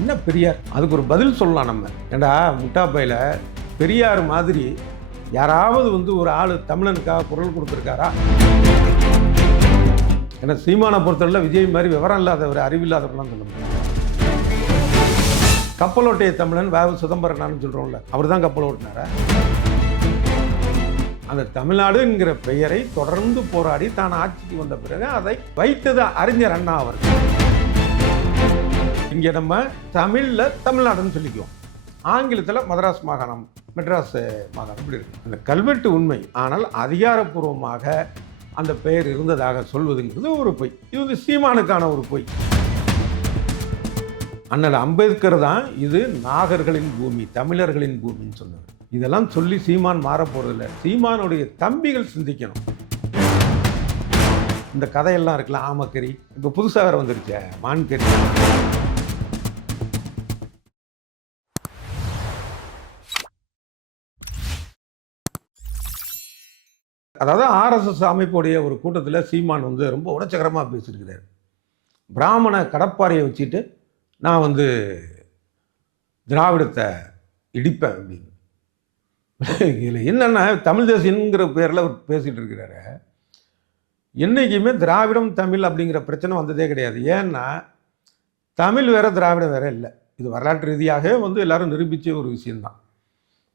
என்ன பெரியார்? அதுக்கு ஒரு பதில் சொல்லலாம் நம்ம. ஏண்டா முட்டாப்பையில பெரியார் மாதிரி யாராவது ஒரு ஆள் தமிழனுக்காக குரல் கொடுத்துருக்காரா? ஏன்னா சீமானை பொறுத்தவரை விஜய் மாதிரி விவரம் இல்லாதவர், அறிவில்லாதவர்லாம் சொல்ல முடியாது. கப்பலோட்டைய தமிழன் வேவு சிதம்பரனான்னு சொல்கிறோம்ல, அவர் தான் கப்பல் ஓட்டினாரா? அந்த தமிழ்நாடுங்கிற பெயரை தொடர்ந்து போராடி தான் ஆட்சிக்கு வந்த பிறகு அதை வைத்தது அறிஞர் அண்ணா அவர்கள். இங்கே நம்ம தமிழில் தமிழ்நாடுன்னு சொல்லிக்குவோம், ஆங்கிலத்தில் மதராஸ் மாகாணம், மெட்ராஸ் மாகாணம் இப்படி இருக்கு. அந்த கல்வெட்டு உண்மை, ஆனால் அதிகாரப்பூர்வமாக அந்த பெயர் இருந்ததாக சொல்வதுங்கிறது ஒரு பொய். இது சீமானுக்கான ஒரு பொய். அண்ணல் அம்பேத்கர் தான் இது நாகர்களின் பூமி, தமிழர்களின் பூமின்னு சொன்னார். இதெல்லாம் சொல்லி சீமான் மாற போறதில்லை. சீமானுடைய தம்பிகள் சிந்திக்கணும். இந்த கதையெல்லாம் இருக்குல்ல, ஆமக்கறி, இப்போ புதுசாக வேற வந்துருச்சு மான்கறி. அதாவது ஆர்எஸ்எஸ் அமைப்புடைய ஒரு கூட்டத்தில் சீமான் ரொம்ப உடச்சகரமாக பேசியிருக்கிறார். பிராமண கடப்பாறையை வச்சுட்டு நான் திராவிடத்தை இடிப்பேன் அப்படின்னு. இதில் என்னென்னா தமிழ் தேசியங்கிற பேரில் அவர் பேசிகிட்டு இருக்கிறாரு. என்றைக்குமே திராவிடம் தமிழ் அப்படிங்கிற பிரச்சனை வந்ததே கிடையாது. ஏன்னா தமிழ் வேறு திராவிடம் வேறு இல்லை. இது வரலாற்று ரீதியாக எல்லாரும் நிரூபித்த ஒரு விஷயந்தான்.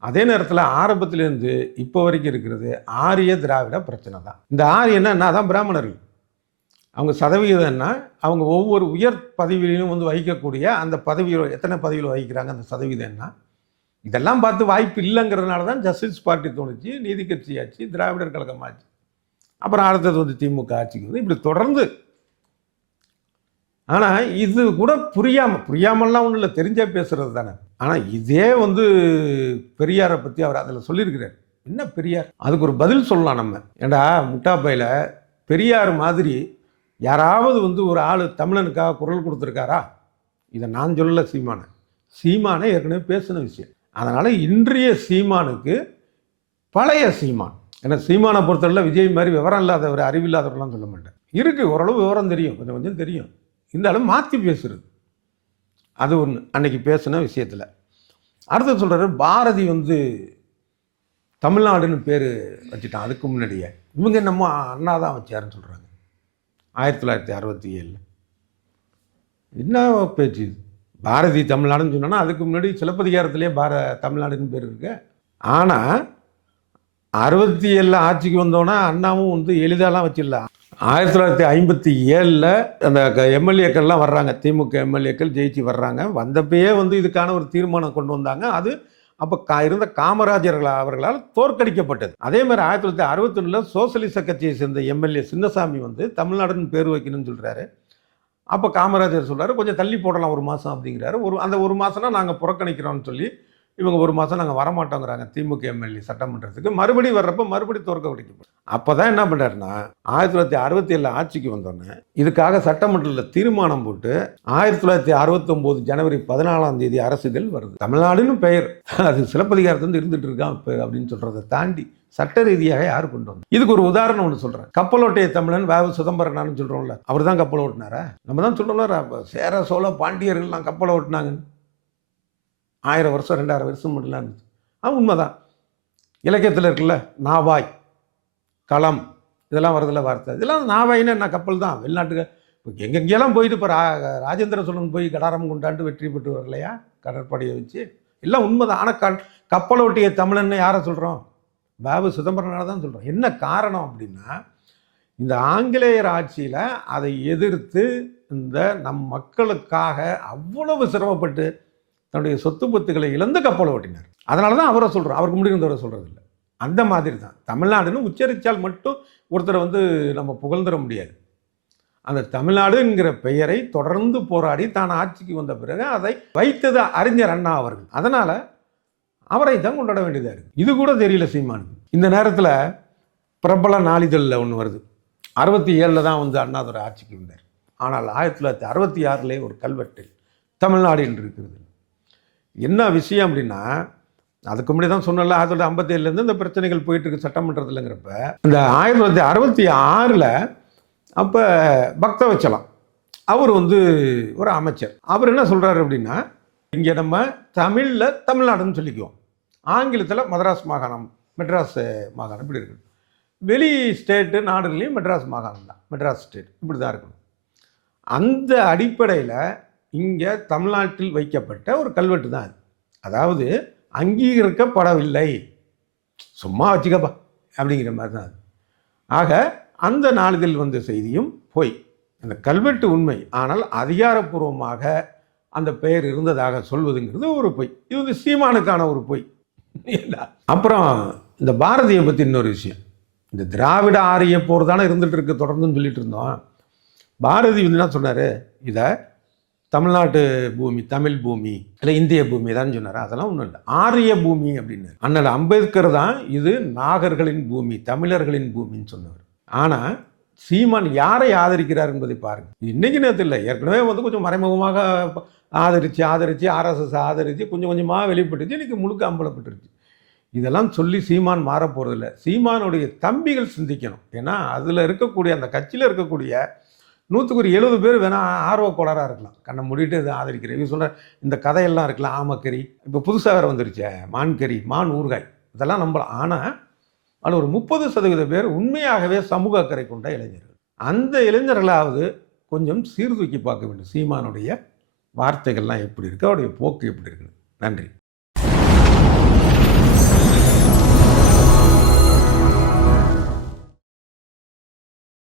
அதே நேரத்தில் ஆரம்பத்திலேருந்து இப்போ வரைக்கும் இருக்கிறது ஆரிய திராவிட பிரச்சனை தான். இந்த ஆரியன்னா அதான் பிராமணர்கள். அவங்க சதவீதம்னா அவங்க ஒவ்வொரு உயர் பதவியிலும் வகிக்கக்கூடிய அந்த பதவியில் எத்தனை பதவியில் வகிக்கிறாங்க அந்த சதவீதம் என்ன, இதெல்லாம் பார்த்து வாய்ப்பு இல்லைங்கிறதுனால தான் ஜஸ்டிஸ் பார்ட்டி தோணுச்சு, நீதி கட்சி ஆச்சு, திராவிடர் கழகம் ஆச்சு, அப்புறம் அடுத்தது திமுக ஆட்சிக்கு இப்படி தொடர்ந்து. ஆனால் இது கூட புரியாமல்லாம் ஒன்றும் இல்லை, தெரிஞ்சா பேசுறது தானே. ஆனால் இதே பெரியாரை பற்றி அவர் அதில் சொல்லியிருக்கிறார். என்ன பெரியார்? அதுக்கு ஒரு பதில் சொல்லலாம் நம்ம. ஏண்டா முட்டாப்பையில் பெரியார் மாதிரி யாராவது ஒரு ஆள் தமிழனுக்காக குரல் கொடுத்துருக்காரா? இதை நான் சொல்லலை, சீமானை ஏற்கனவே பேசின விஷயம். அதனால் இன்றைய சீமானுக்கு பழைய சீமான், ஏன்னா சீமானை பொறுத்தவரை விஜய் மாதிரி விவரம் இல்லாதவர், அறிவில்லாதவர்லாம் சொல்ல மாட்டேன். இருக்குது, ஓரளவு விவரம் தெரியும், கொஞ்சம் கொஞ்சம் தெரியும், இருந்தாலும் மாற்றி பேசுறது அது ஒன்று. அன்னைக்கு பேசின விஷயத்தில் அடுத்து சொல்கிறாரு, பாரதி தமிழ்நாடுன்னு பேர் வச்சுட்டான். அதுக்கு முன்னாடியே இவங்க என்னமோ அண்ணா தான் வச்சாருன்னு சொல்கிறாங்க 1967. என்ன பேச்சு இது? பாரதி தமிழ்நாடுன்னு சொன்னோன்னா அதுக்கு முன்னாடி சிலப்பதிகாரத்திலே தமிழ்நாடுன்னு பேர் இருக்கு. ஆனால் 67 ஆட்சிக்கு வந்தோன்னா அண்ணாவும் எளிதாலாம் வச்சிடலாம். 1957 அந்த எம்எல்ஏக்கள்லாம் வர்றாங்க, திமுக எம்எல்ஏக்கள் ஜெயிச்சு வர்றாங்க. வந்தப்பயே இதுக்கான ஒரு தீர்மானம் கொண்டு வந்தாங்க. அது அப்போ இருந்த காமராஜர் அவர்களால் தோற்கடிக்கப்பட்டது. அதே மாதிரி 1961 சோசியலிச கட்சியை சேர்ந்த எம்எல்ஏ சின்னசாமி தமிழ்நாடுன்னு பேர் வைக்கணும்னு சொல்கிறாரு. அப்போ காமராஜர் சொல்கிறாரு, கொஞ்சம் தள்ளி போடலாம் 1 மாதம் அப்படிங்கிறாரு. அந்த 1 மாதம்னா நாங்கள் புறக்கணிக்கிறோம்னு சொல்லி இவங்க 1 மாதம் நாங்கள் வரமாட்டோங்கிறாங்க திமுக எம்எல்ஏ சட்டமன்றத்துக்கு. மறுபடியும் வர்றப்போ மறுபடியும் தோற்கடிக்கப்படும். அப்போ தான் என்ன பண்ணுறாருன்னா 1967 ஆட்சிக்கு வந்தோடனே இதுக்காக சட்டமன்றத்தில் தீர்மானம் போட்டு 1969 ஜனவரி 14 அரசிதழ் வருது. தமிழ்நாடுன்னு பெயர் அது சிலப்பதிகாரத்துலேருந்து இருந்துட்டு இருக்கான் அப்படின்னு சொல்கிறத தாண்டி சட்ட ரீதியாக யார் கொண்டு வந்து. இதுக்கு ஒரு உதாரணம் ஒன்று சொல்கிறேன். கப்பலோட்டைய தமிழன் வேவு சிதம்பரனான்னு சொல்கிறோம்ல, அவர் தான் கப்பல் ஓட்டினாரா? நம்ம தான் சொல்கிறோம்ல, சேர சோழ பாண்டியர்கள்லாம் கப்பலை ஓட்டினாங்கன்னு. 1000 வருஷம் 2000 வருஷம் மட்டும்லாம் இருந்துச்சு. உண்மைதான். இலக்கியத்தில் இருக்குல்ல, நாவாய், களம், இதெல்லாம் வரதில்ல வார்த்தை. இதெல்லாம் நாவாயின்னு என்ன கப்பல் தான். வெளிநாட்டுக்கு இப்போ எங்கெங்கெல்லாம் போயிட்டு இப்போ ராஜேந்திர சோழன் போய் கடாரம் கொண்டாண்டு வெற்றி பெற்று வரலையா கடற்படையை வச்சு? எல்லாம் உண்மைதான். ஆனால் கப்பலோட்டிய தமிழன்னு யாரை சொல்கிறோம்? வேவு சிதம்பரனால தான் சொல்கிறோம். என்ன காரணம் அப்படின்னா, இந்த ஆங்கிலேயர் ஆட்சியில் அதை எதிர்த்து நம் மக்களுக்காக அவ்வளவு சிரமப்பட்டு தன்னுடைய சொத்து பத்துக்களை இழந்து கப்பலை ஓட்டினார். அதனால தான் அவரை சொல்கிறோம், அவருக்கு முடிந்தவரை சொல்கிறது இல்லை. அந்த மாதிரி தான் தமிழ்நாடுன்னு உச்சரித்தால் மட்டும் ஒருத்தரை நம்ம புகழ்ந்துட முடியாது. அந்த தமிழ்நாடுங்கிற பெயரை தொடர்ந்து போராடி தான் ஆட்சிக்கு வந்த பிறகு அதை வைத்தது அறிஞர் அண்ணா அவர்கள். அதனால் அவரை தான் கொண்டாட வேண்டியதாக இருக்குது. இது கூட தெரியல சீமானுக்கு. இந்த நேரத்தில் பிரபல நாளிதழில் ஒன்று வருது. 67 தான் அண்ணாதுரை ஆட்சிக்கு வந்தார். ஆனால் 1966 ஒரு கல்வெட்டு தமிழ்நாடு என்று இருக்கிறது. என்ன விஷயம் அப்படின்னா, அதுக்கு முன்னாடி தான் சொன்னல 1957 இந்த பிரச்சனைகள் போயிட்டு இருக்கு சட்டமன்றத்தில்ங்கிறப்ப, இந்த 1966 அப்போ பக்த வச்சலம் அவர் வந்து ஒரு அமைச்சர். அவர் என்ன சொல்கிறாரு அப்படின்னா, இங்கே நம்ம தமிழில் தமிழ்நாடுன்னு சொல்லிக்குவோம், ஆங்கிலத்தில் மதராஸ் மாகாணம், மெட்ராஸ் மாகாணம் இப்படி இருக்குது. வெளி ஸ்டேட்டு நாடுகளையும் மெட்ராஸ் மாகாணம் தான், மெட்ராஸ் ஸ்டேட் இப்படி தான் இருக்கணும். அந்த அடிப்படையில் இங்கே தமிழ்நாட்டில் வைக்கப்பட்ட ஒரு கல்வெட்டு தான் அது. அதாவது அங்கீகரிக்கப்படவில்லை, சும்மா வச்சுக்கப்பா அப்படிங்கிற மாதிரி தான் அது. ஆக அந்த நாளிதழ் வந்த செய்தியும் பொய். அந்த கல்வெட்டு உண்மை, ஆனால் அதிகாரப்பூர்வமாக அந்த பெயர் இருந்ததாக சொல்வதுங்கிறது ஒரு பொய். இது வந்து சீமானுக்கான ஒரு பொய். அப்புறம் இந்த பாரதியை பற்றி இன்னொரு விஷயம், இந்த திராவிட ஆரிய போர் தானே இருந்துகிட்டு இருக்கு தொடர்ந்துன்னு சொல்லிட்டு இருந்தோம். பாரதி வந்து என்ன சொன்னார், இதை தமிழ்நாட்டு பூமி, தமிழ் பூமி இல்லை இந்திய பூமி தான் சொன்னார். அதெல்லாம் ஒன்றும் இல்லை, ஆரிய பூமி அப்படின்னு. அண்ணல் அம்பேத்கர் தான் இது நாகர்களின் பூமி, தமிழர்களின் பூமின்னு சொன்னவர். ஆனால் சீமான் யாரை ஆதரிக்கிறார் என்பதை பாருங்க. இன்னைக்கு நேரத்தில் இல்லை, ஏற்கனவே வந்து கொஞ்சம் மறைமுகமாக ஆதரித்து ஆர்எஸ்எஸ் ஆதரித்து கொஞ்சம் கொஞ்சமாக வெளிப்பட்டுச்சு, இன்னைக்கு முழுக்க அம்பலப்பட்டுருச்சு. இதெல்லாம் சொல்லி சீமான் மாறப்போகிறதில்ல. சீமானுடைய தம்பிகள் சிந்திக்கணும். ஏன்னா அதில் இருக்கக்கூடிய அந்த கட்சியில் இருக்கக்கூடிய 170 பேர் வேணால் ஆர்வ கோளாறாக இருக்கலாம், கண்ணை மூடிட்டு இதை ஆதரிக்கிறேன். இவங்க சொல்கிற இந்த கதையெல்லாம் இருக்கலாம், ஆமக்கறி, இப்போ புதுசாக வேறு வந்துருச்சே மான்கறி, மான் ஊறுகாய், இதெல்லாம் நம்பலாம். ஆனால் அதில் ஒரு 30% பேர் உண்மையாகவே சமூக அக்கறை கொண்ட இளைஞர்கள். அந்த இளைஞர்களாவது கொஞ்சம் சீர்தூக்கி பார்க்க வேண்டும். சீமானுடைய வார்த்தைகள்லாம் எப்படி இருக்குது, அவருடைய போக்கு எப்படி இருக்குது. நன்றி.